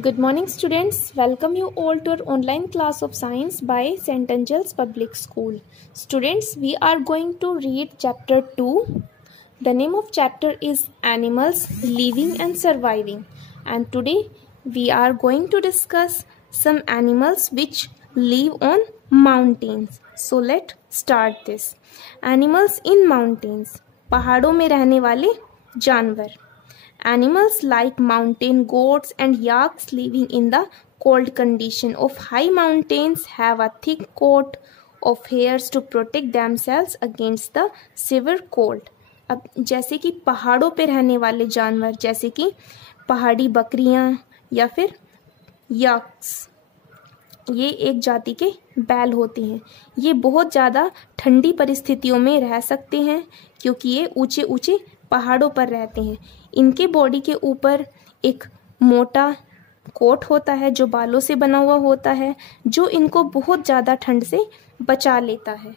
Good morning, students. Welcome you all to our online class of science by St. Angel's Public School. Students, we are going to read chapter 2. The name of chapter is Animals Living and Surviving. And today we are going to discuss some animals which live on mountains. So let's start this. Animals in mountains. पहाड़ों में रहने वाले जानवर. Animals like mountain goats and yaks living in the cold condition of high mountains have a thick coat of hairs to protect themselves against the severe cold. अब जैसे कि पहाड़ों पे रहने वाले जानवर जैसे कि पहाड़ी बकरियां या फिर यक्स, ये एक जाति के बैल होते हैं। ये बहुत ज़्यादा ठंडी परिस्थितियों में रह सकते हैं क्योंकि ये ऊंचे ऊंचे पहाड़ों पर रहते हैं। इनके बॉडी के ऊपर एक मोटा कोट होता है जो बालों से बना हुआ होता है, जो इनको बहुत ज़्यादा ठंड से बचा लेता है।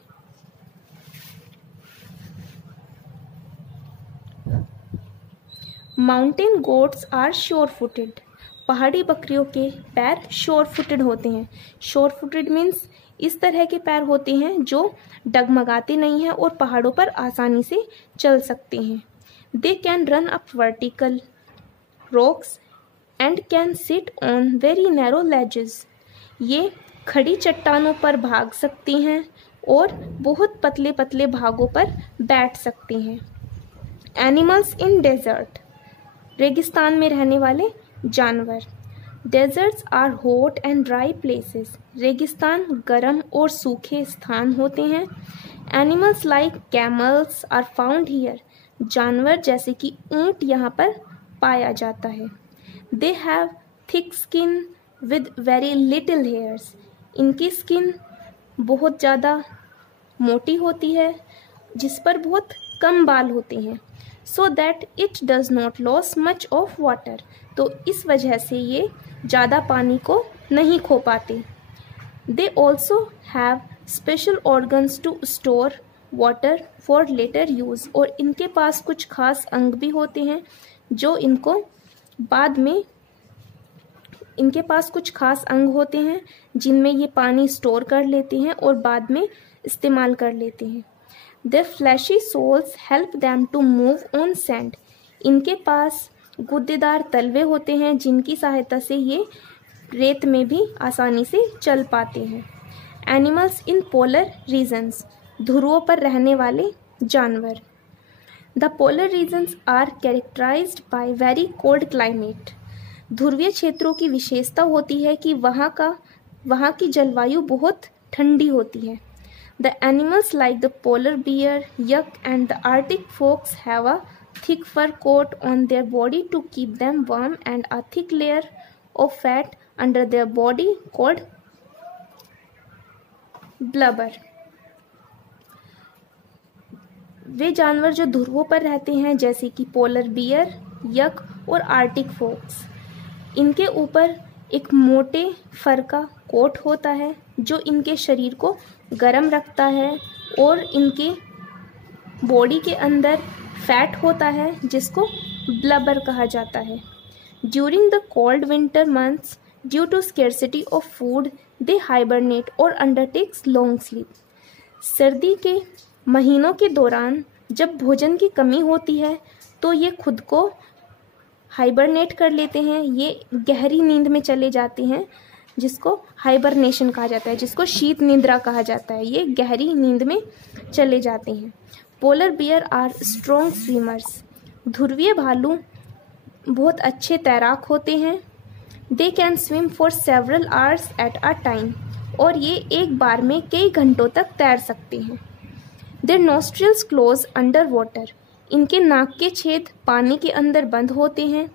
Mountain goats are sure footed. पहाड़ी बकरियों के पैर श्योर फुटेड होते हैं। श्योर फुटेड मीन्स इस तरह के पैर होते हैं जो डगमगाते नहीं हैं और पहाड़ों पर आसानी से चल सकते हैं। They can run up vertical rocks and can sit on very narrow ledges. ये खड़ी चट्टानों पर भाग सकती हैं और बहुत पतले पतले भागों पर बैठ सकती हैं। Animals in desert. रेगिस्तान में रहने वाले जानवर. Deserts are hot and dry places. रेगिस्तान गर्म और सूखे स्थान होते हैं। Animals like camels are found here. जानवर जैसे कि ऊंट यहाँ पर पाया जाता है। They have thick skin with very little hairs. इनकी स्किन बहुत ज़्यादा मोटी होती है जिस पर बहुत कम बाल होते हैं। So that it does not lose much of water. तो इस वजह से ये ज़्यादा पानी को नहीं खो पाते। They also have special organs to store water for later use. और इनके पास कुछ खास अंग भी होते हैं जो इनको बाद में इनके पास कुछ खास अंग होते हैं जिनमें ये पानी स्टोर कर लेते हैं और बाद में इस्तेमाल कर लेते हैं। The fleshy soles help them to move on sand. इनके पास गुद्देदार तलवे होते हैं जिनकी सहायता से ये रेत में भी आसानी से चल पाते हैं। Animals in polar regions. ध्रुवों पर रहने वाले जानवर. The polar regions are characterized by very cold climate. ध्रुवीय क्षेत्रों की विशेषता होती है कि वहाँ की जलवायु बहुत ठंडी होती है. The animals like the polar bear, yak and the arctic fox have a thick fur coat on their body to keep them warm and a thick layer of fat under their body called blubber. वे जानवर जो ध्रुवों पर रहते हैं जैसे कि polar bear, यक और आर्टिक फोक्स, इनके ऊपर एक मोटे फर का कोट होता है जो इनके शरीर को गर्म रखता है और इनके बॉडी के अंदर फैट होता है जिसको ब्लबर कहा जाता है. During the cold winter months due to scarcity of food they hibernate और अंडरटेक्स लॉन्ग स्लीप. सर्दी के महीनों के दौरान जब भोजन की कमी होती है तो ये खुद को हाइबरनेट कर लेते हैं, ये गहरी नींद में चले जाते हैं जिसको हाइबरनेशन कहा जाता है, जिसको शीत निद्रा कहा जाता है. ये गहरी नींद में चले जाते हैं. Polar bear are strong swimmers. ध्रुवीय भालू बहुत अच्छे तैराक होते हैं. They can swim for several hours at a time. और ये एक बार में कई घंटों तक तैर सकते हैं. Their nostrils close under water. इनके नाक के छेद पानी के अंदर बंद होते हैं.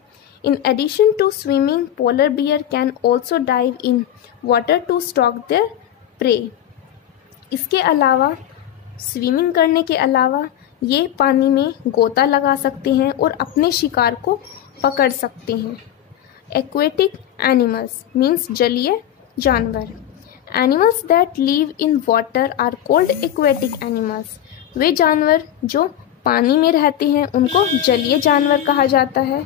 In addition to swimming polar bear can also dive in water to stalk their prey. इसके अलावा स्विमिंग करने के अलावा ये पानी में गोता लगा सकते हैं और अपने शिकार को पकड़ सकते हैं. एक्वेटिक एनिमल्स मीन्स जलीय जानवर. Animals that live in water are called aquatic animals. वे जानवर जो पानी में रहते हैं उनको जलीय जानवर कहा जाता है.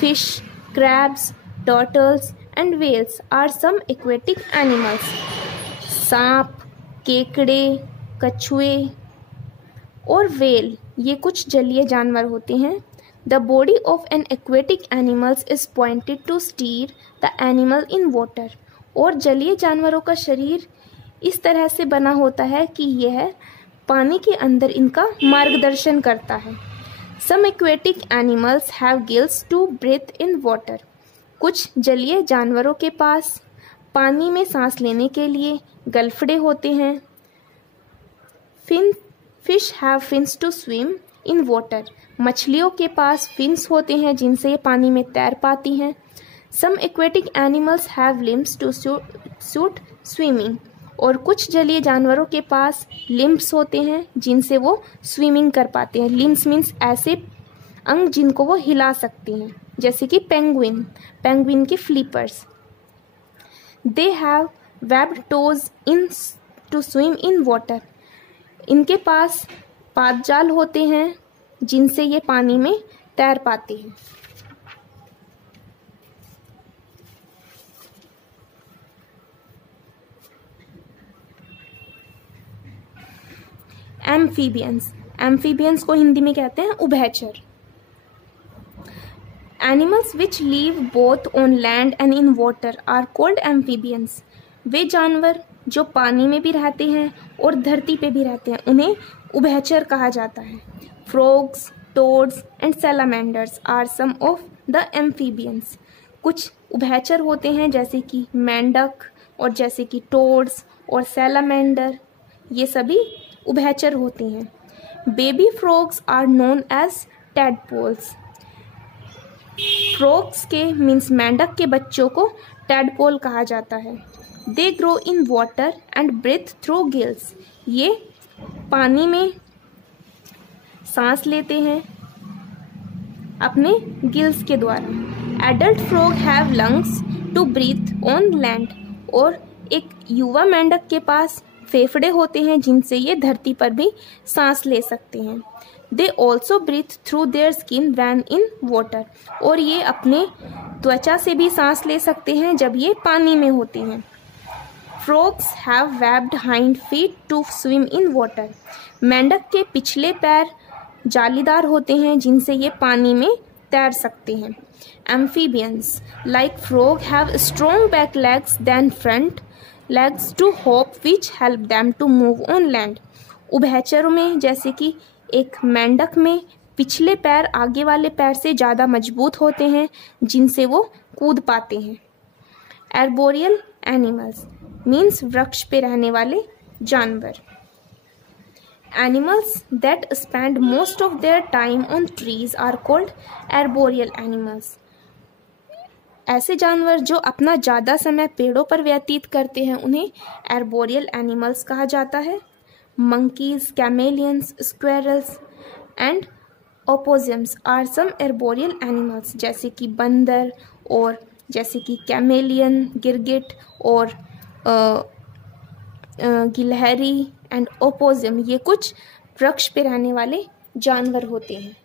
Fish, crabs, turtles and whales are some aquatic animals. सांप, केकड़े, कछुए और व्हेल ये कुछ जलीय जानवर होते हैं। The body of an aquatic animals is pointed to steer the animal in water. और जलीय जानवरों का शरीर इस तरह से बना होता है कि यह पानी के अंदर इनका मार्गदर्शन करता है। Some aquatic animals have gills to breathe in water. कुछ जलीय जानवरों के पास पानी में सांस लेने के लिए गलफड़े होते हैं। Fish have fins to swim in water. मछलियों के पास फिन्स होते हैं जिनसे ये पानी में तैर पाती हैं। Some aquatic animals have limbs to suit swimming. और कुछ जलीय जानवरों के पास लिम्स होते हैं जिनसे वो स्विमिंग कर पाते हैं। लिम्स मीन्स ऐसे अंग जिनको वो हिला सकती हैं, जैसे कि पेंगुइन के flippers. They have webbed toes in to swim in water. इनके पास पादजाल होते हैं जिनसे ये पानी में तैर पाते हैं। एम्फीबियंस को हिंदी में कहते हैं उभयचर। Animals which live both on land and in water are called amphibians. वे जानवर जो पानी में भी रहते हैं और धरती पे भी रहते हैं उन्हें उभयचर कहा जाता है। Frogs, toads and salamanders are some of the amphibians. कुछ उभयचर होते हैं जैसे कि मेंढक और जैसे कि टोड्स और सैलामेंडर, ये सभी उभयचर होती हैं। Baby frogs are known as tadpoles. Frogs के मीन्स मेंढक के बच्चों को टैडपोल कहा जाता है। They grow in water and breathe through gills. ये पानी में सांस लेते हैं अपने गिल्स के द्वारा। Adult frog have lungs to breathe on land. और एक युवा मेंढक के पास फेफड़े होते हैं जिनसे ये धरती पर भी सांस ले सकते हैं। They also breathe through their skin when in water. और ये अपने त्वचा से भी सांस ले सकते हैं जब ये पानी में होते हैं। Frogs have webbed hind feet to swim in water. मेंढक के पिछले पैर जालीदार होते हैं जिनसे ये पानी में तैर सकते हैं। Amphibians like frog have strong back legs than front legs to hop which help them to move on land। उभयचरों में जैसे कि एक मेंढक में पिछले पैर आगे वाले पैर से ज़्यादा मजबूत होते हैं जिनसे वो कूद पाते हैं। एर्बोरियल एनिमल्स मीन्स वृक्ष पे रहने वाले जानवर। Animals that spend most of their time on trees are called arboreal animals. ऐसे जानवर जो अपना ज़्यादा समय पेड़ों पर व्यतीत करते हैं उन्हें एर्बोरियल एनिमल्स कहा जाता है। Monkeys, chameleons, squirrels and opossums are some arboreal animals. जैसे कि बंदर और जैसे कि कैमेलियन, गिरगिट और गिलहरी एंड ओपोसम, ये कुछ वृक्ष पे रहने वाले जानवर होते हैं।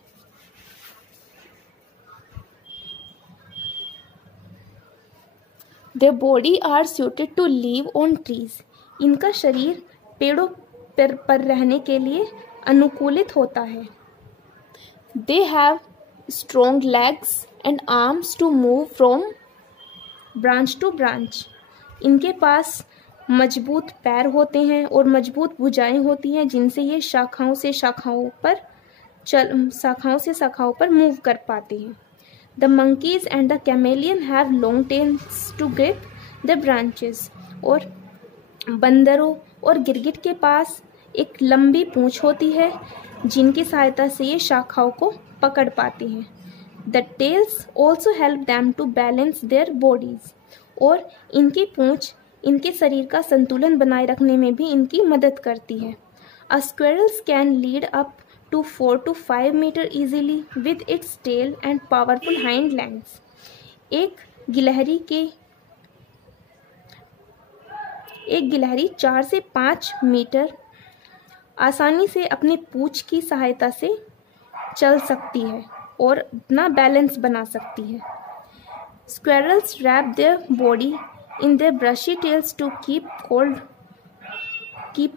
Their body are suited to live on trees। इनका शरीर पेड़ों पर रहने के लिए अनुकूलित होता है। They have strong legs and arms to move from branch to branch। इनके पास मजबूत पैर होते हैं और मजबूत भुजाएं होती हैं जिनसे ये शाखाओं से शाखाओं पर मूव कर पाते हैं। The monkeys and the chameleon have long tails to grip the branches। और बंदरों और गिरगिट के पास एक लंबी पूंछ होती है जिनकी सहायता से ये शाखाओं को पकड़ पाती हैं। The tails also help them to balance their bodies। और इनकी पूंछ इनके शरीर का संतुलन बनाए रखने में भी इनकी मदद करती है। A squirrel can lead up to 4 to 5 meter easily with its tail and powerful hind legs। एक गिलहरी 4 से 5 मीटर आसानी से अपने पूंछ की सहायता से चल सकती है और अपना बैलेंस बना सकती है। Squirrels wrap their body in their brushy tails to keep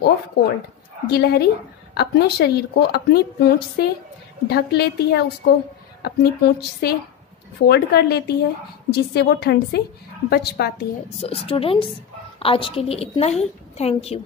off cold. गिलहरी अपने शरीर को अपनी पूंछ से ढक लेती है, उसको अपनी पूंछ से फोल्ड कर लेती है जिससे वो ठंड से बच पाती है। सो स्टूडेंट्स, आज के लिए इतना ही। Thank you.